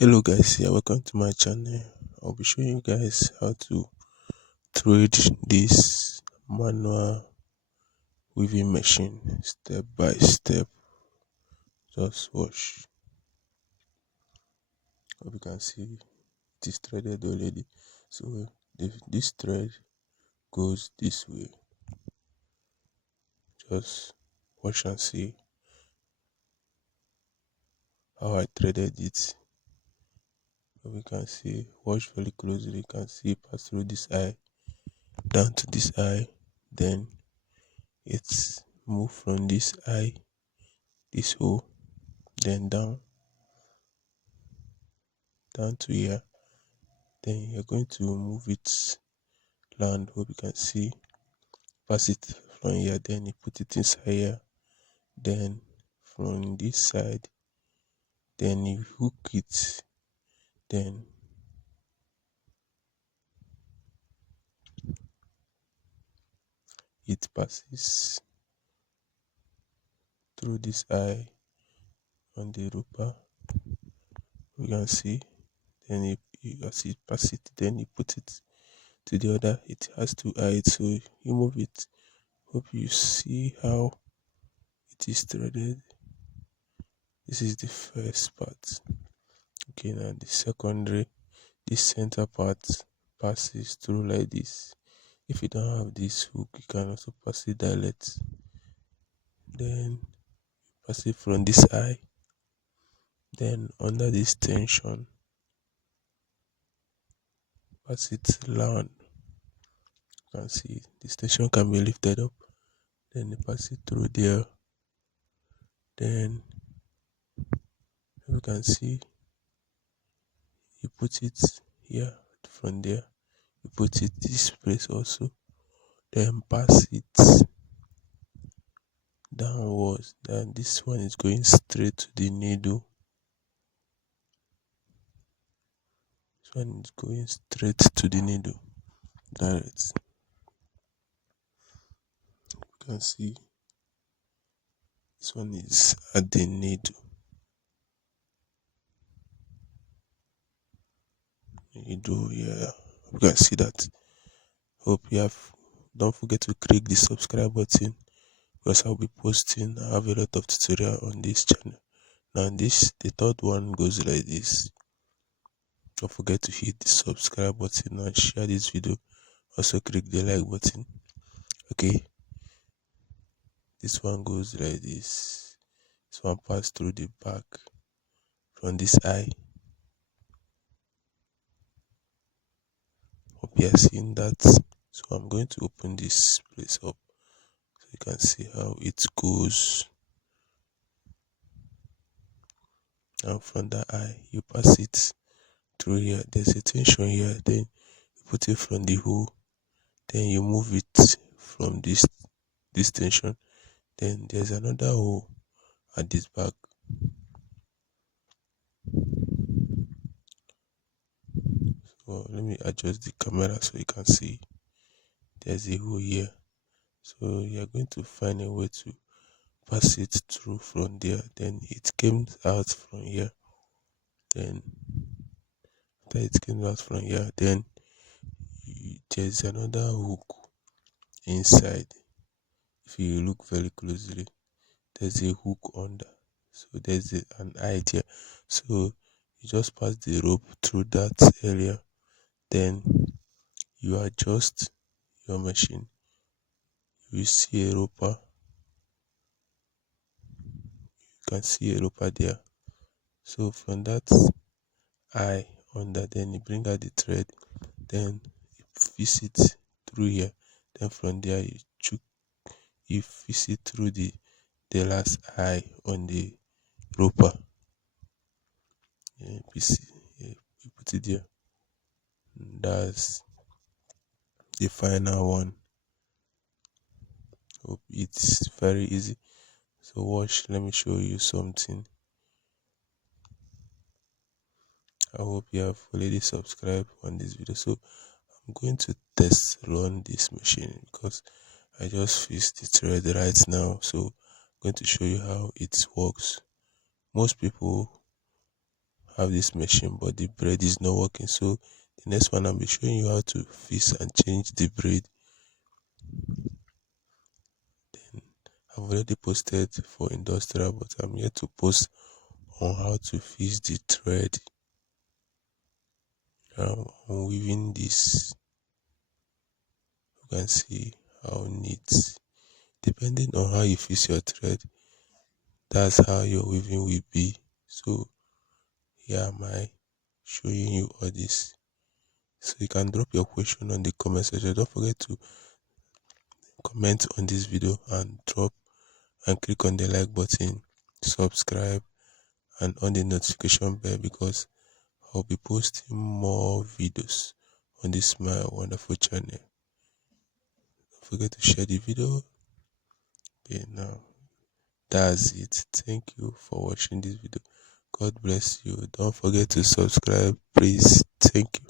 Hello guys, yeah, welcome to my channel. I'll be showing you guys how to trade this manual weaving machine step by step. Just watch. Hope you can see it is threaded already. So this thread goes this way. Just watch and see how I threaded it. We can see, watch very closely. You can see pass through this eye down to this eye, then it's move from this eye, this hole, then down to here. Then you're going to move it land. Hope you can see, pass it from here, then you put it inside here, then from this side, then you hook it, then it passes through this eye on the roper. You can see, then as it pass it, then you put it to the other. It has two eyes, so you move it. Hope you see how it is threaded. This is the first part. Okay, now the secondary, this center part passes through like this. If you don't have this hook, you can also pass it direct. Then pass it from this eye. Then under this tension, pass it down. You can see this tension can be lifted up. Then you pass it through there. Then you can see you put it here from there. You put it this place also. Then pass it downwards. Then this one is going straight to the needle. This one is going straight to the needle. Direct. You can see this one is at the needle. Needle, yeah. You can see that. Hope you have. Don't forget to click the subscribe button because I'll be posting. I have a lot of tutorial on this channel. Now the third one goes like this. Don't forget to hit the subscribe button and share this video. Also click the like button. Okay, this one goes like this. This one pass through the back from this eye. Hope you are seeing that. So I'm going to open this place up so you can see how it goes. Now from that eye, you pass it through here. There's a tension here. Then you put it from the hole. Then you move it from this tension. Then there's another hole at this back. So let me adjust the camera so you can see. There's a hole here. So you're going to find a way to pass it through from there. Then it came out from here. Then after it came out from here, then there's another hook inside. If you look very closely, there's a hook under. So there's an idea. So you just pass the rope through that area. Then you adjust your machine. You see a roper. You can see a roper there. So from that eye under, then you bring out the thread, then you fix it through here. Then from there you fix it through the last eye on the roper. Yeah, you put it there. That's the final one. Hope it's very easy. So watch, let me show you something. I hope you have already subscribed on this video. So I'm going to test run this machine because I just fixed the thread right now. So I'm going to show you how it works. Most people have this machine, but the braid is not working. So the next one I'll be showing you how to fix and change the braid. Then I've already posted for industrial, but I'm here to post on how to fix the thread. I'm weaving this. You can see how neat. Depending on how you fix your thread, that's how your weaving will be. So here am I showing you all this. So you can drop your question on the comment section. Don't forget to comment on this video and drop and click on the like button, subscribe, and on the notification bell, because I'll be posting more videos on this my wonderful channel. Don't forget to share the video. Okay, now that's it. Thank you for watching this video. God bless you. Don't forget to subscribe, please. Thank you.